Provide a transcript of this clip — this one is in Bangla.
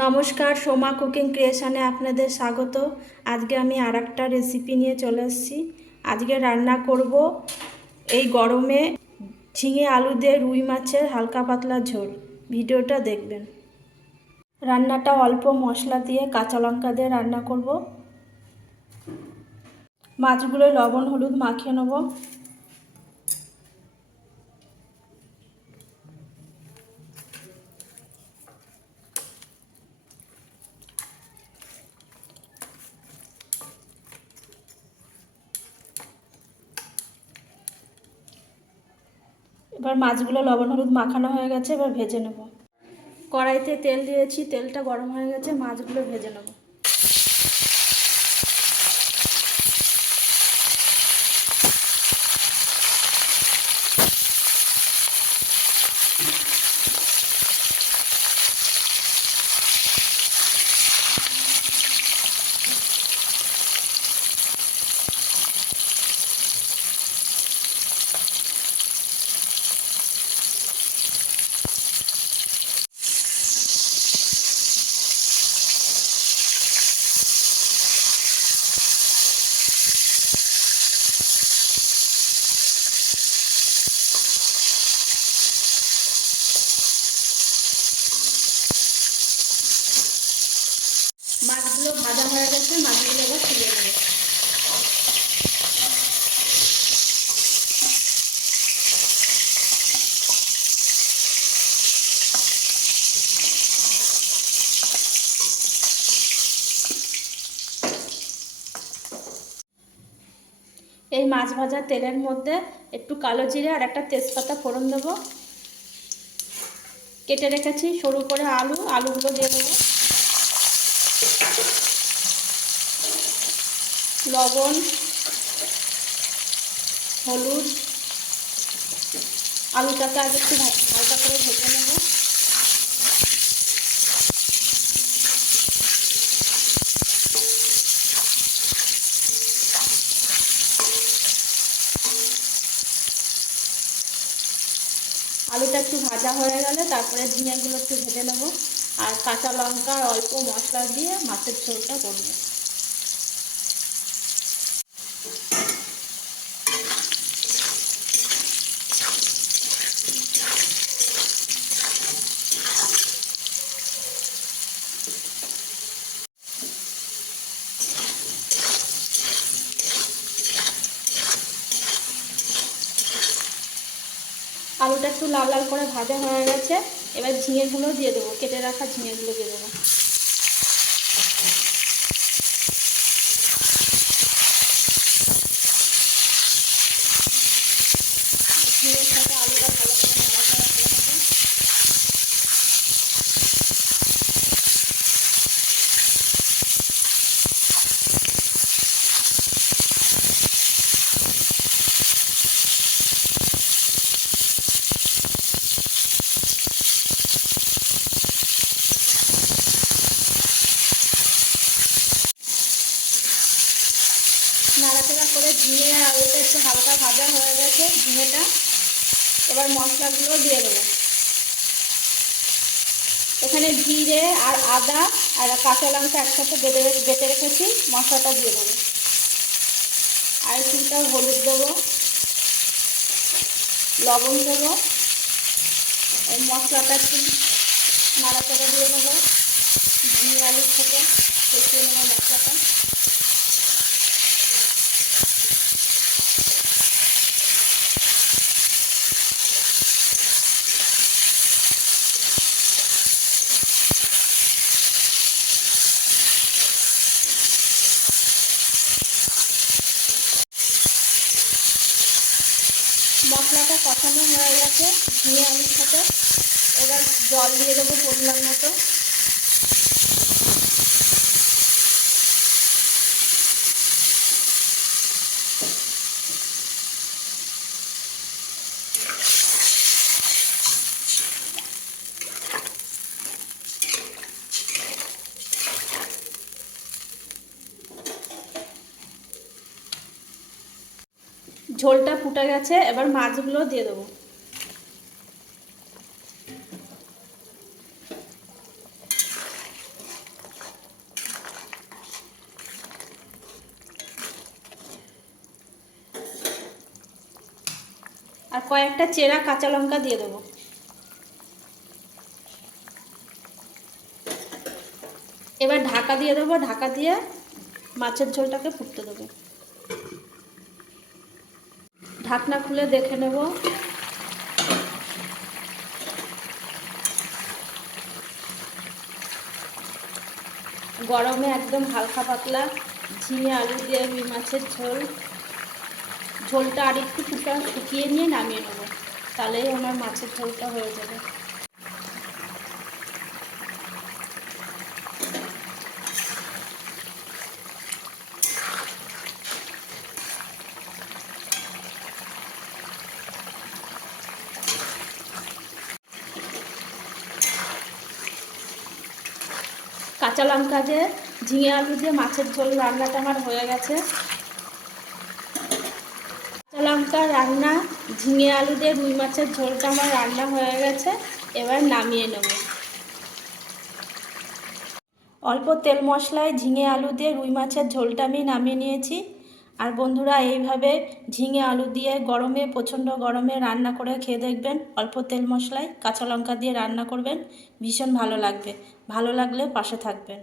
নমস্কার, সোমা কুকিং ক্রিয়েশনে আপনাদের স্বাগত। আজকে আমি আরেকটা রেসিপি নিয়ে চলে এসেছি। আজকে রান্না করব এই গরমে ঝিঙে আলু দিয়ে রুই মাছের হালকা পাতলা ঝোল। ভিডিওটা দেখবেন। রান্নাটা অল্প মশলা দিয়ে কাঁচা লঙ্কা দিয়ে রান্না করব। মাছগুলো লবণ হলুদ মাখিয়ে নেব। এবার মাছগুলো লবণ হলুদ মাখানো হয়ে গেছে, এবার ভেজে নেব। কড়াইতে তেল দিয়েছি, তেলটা গরম হয়ে গেছে, মাছগুলো ভেজে নেব। মাছগুলো ভাজা হয়ে গেছে, মাছগুলো এবার তুলে নেব। এই মাছ ভাজা তেলের মধ্যে একটু কালো জিরে আর একটা তেজপাতা ফোড়ন দেবো। কেটে রেখেছি সরু করে আলুগুলো দিয়ে দেবো। লবণ হলুদ, আলুটাকে আগে একটু হালকা করে ভেজে নেব। আলুটা একটু ভাজা হয়ে গেলে তারপরে ঝিঙেগুলো একটু ভেজে নেব, আর কাঁচা লঙ্কা আর অল্প মশলা দিয়ে মাছের ঝোলটা করব। আলুটা একটু লাল লাল করে ভাজা হয়ে গেছে, এবার ঝিঙেগুলো দিয়ে দেবো, কেটে রাখা ঝিঙেগুলো দিয়ে দেবো। ঝিঙের সাথে আলুটা ভালো করে নাড়াচাড়া করে নেবো। নাড়াচাড়া করে ঝিঙে আলুটা একটু হালকা ভাজা হয়ে গেছে ঝিঙেটা, এবার মশলাগুলো দিয়ে দেবো। এখানে জিরে আর আদা আর কাঁচা লঙ্কা একসাথে বেটে রেখেছি, মশলাটা দিয়ে দেবো। আর কিছুটা হলুদ দেবো, লবণ দেবো। এই মশলাটা একটু নাড়াচাড়া দিয়ে নেবো, ঝিঙে আলুর সাথে কষিয়ে নেবো মশলাটা। মশলাটা কষানো হয়ে গেছে ঝিঙে আলুর সাথে, এবার জল দিয়ে দেবো পরিমাণ মতো। ঝোলটা ফুটে গেছে, এবার মাছগুলো দিয়ে দেবো। আর কয়েকটা চেরা কাঁচা লঙ্কা দিয়ে দেবো। এবার ঢাকা দিয়ে দেবো, ঢাকা দিয়ে মাছের ঝোলটাকে ফুটতে দেবো। ঢাকনা খুলে দেখে নেব। গরমে একদম হালকা পাতলা ঝিঙে আলু দিয়ে রুই মাছের ঝোল। ঝোলটা আর একটু শুকিয়ে নিয়ে নামিয়ে নেব, তাহলেই আমার মাছের ঝোলটা হয়ে যাবে। কাঁচা লঙ্কা দিয়ে ঝিঙে আলু দিয়ে মাছের ঝোল রান্নাটা আমার হয়ে গেছে। কাঁচা লঙ্কা রান্না, ঝিঙে আলু দিয়ে রুই মাছের ঝোলটা আমার রান্না হয়ে গেছে। এবার নামিয়ে নেব। অল্প তেল মশলায় ঝিঙে আলু দিয়ে রুই মাছের ঝোলটা আমি নামিয়ে নিয়েছি। আর বন্ধুরা, এইভাবে ঝিঙে আলু দিয়ে গরমে, প্রচণ্ড গরমে রান্না করে খেয়ে দেখবেন। অল্প তেল মশলায় কাঁচা লঙ্কা দিয়ে রান্না করবেন, ভীষণ ভালো লাগবে। ভালো লাগলে পাশে থাকবেন।